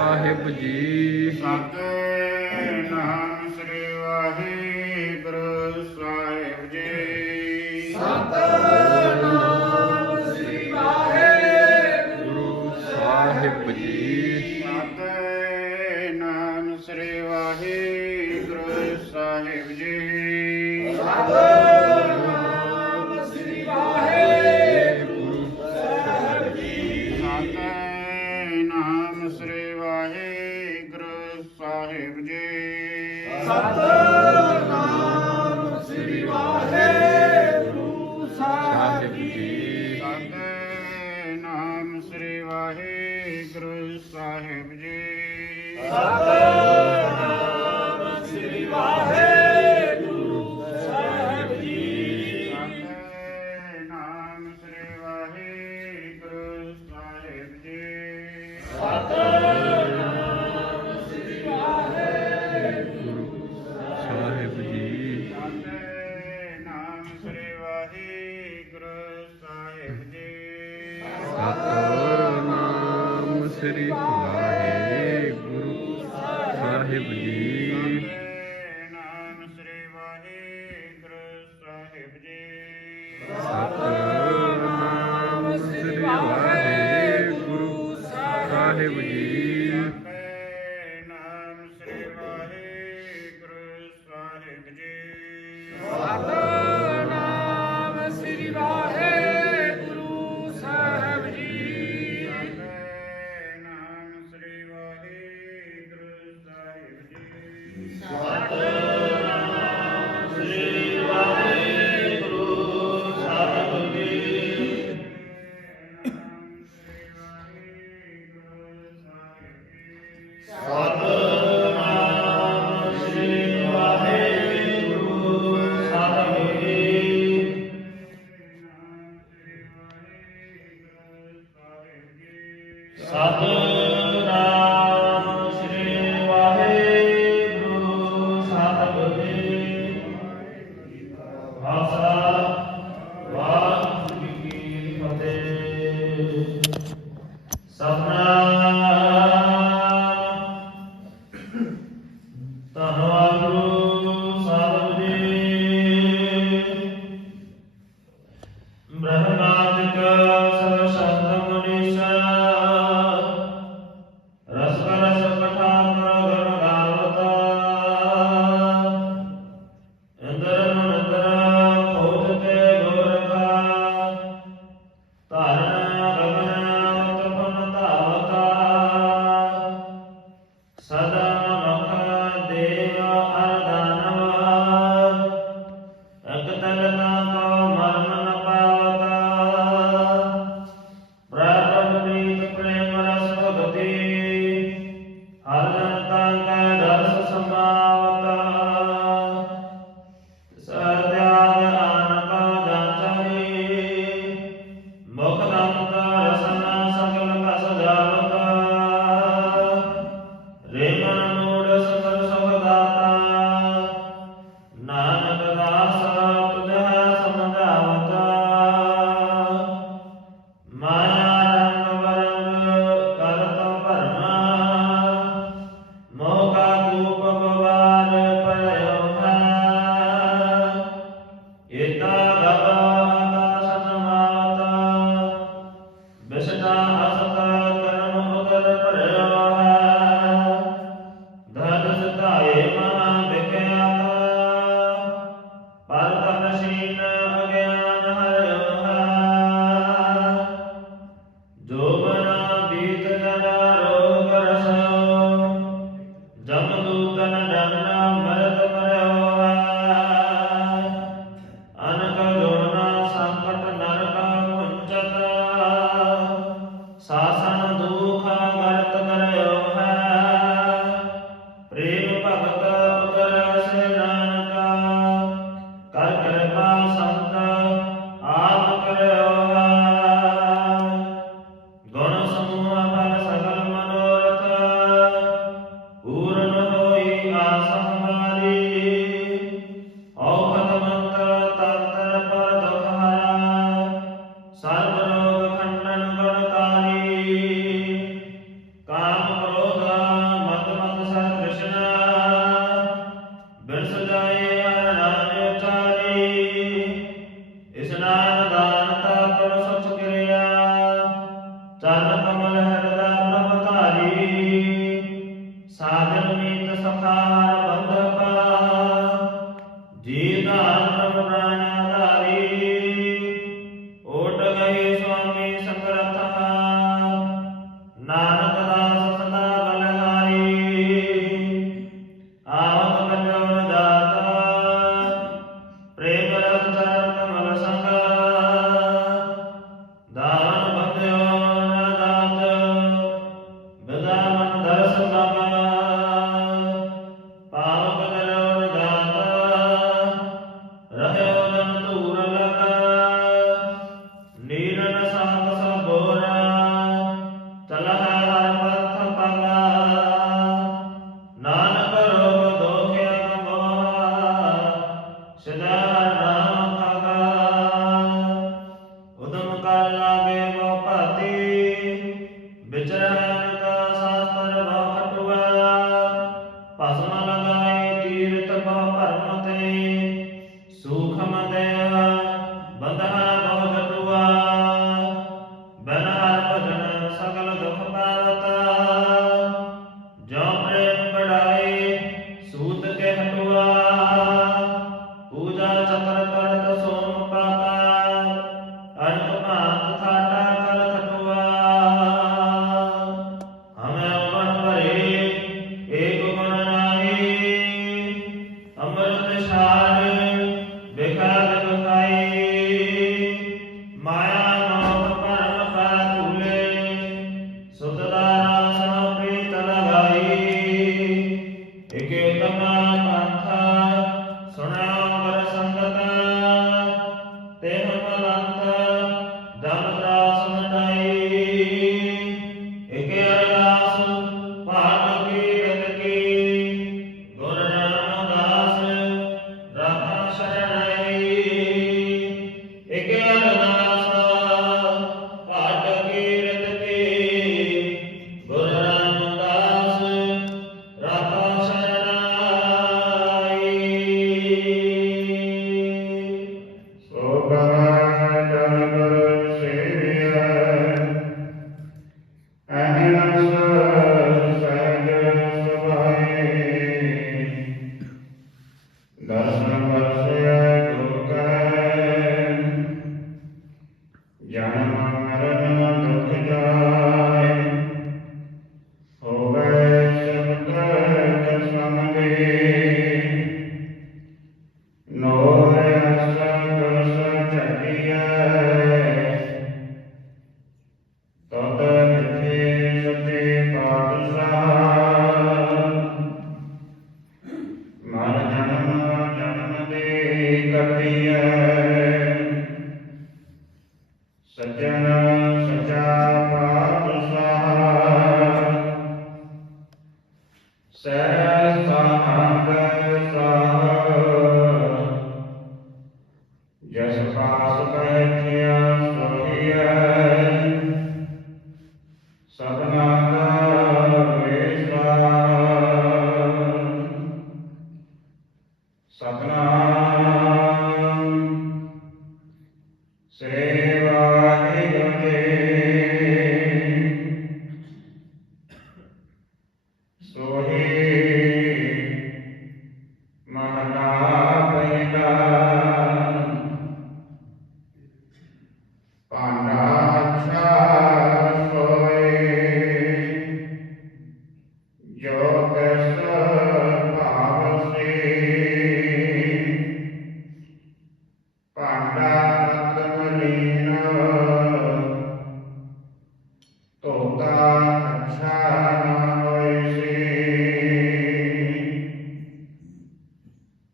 ਸਾਹਿਬ ਜੀ। ਸਤਿ ਨਾਮ ਸਾਹਿਬ Amen. ਨਾਨਕ ਦਾਸ ਸਦਾ ਬਲਹਾਰੀ ਆਵਤ ਬਚਨ ਦਾਤਾ, ਪ੍ਰੇਮ ਰਸ ਚਰਨ ਕਮਲ ਸੰਗ, ਦਾਨ ਭਗਿਓ ਨ ਦਾਤ ਬਿਦਾ ਮਨ ਦਰਸ ਨਾਮ ਪਾਪ ਕਰੋ ਦਾਤਾ ਰਹਿਓ ਨਮ ਤੂਰ ਲਗਾ, ਨੀਰਨ ਸਾਥ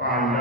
by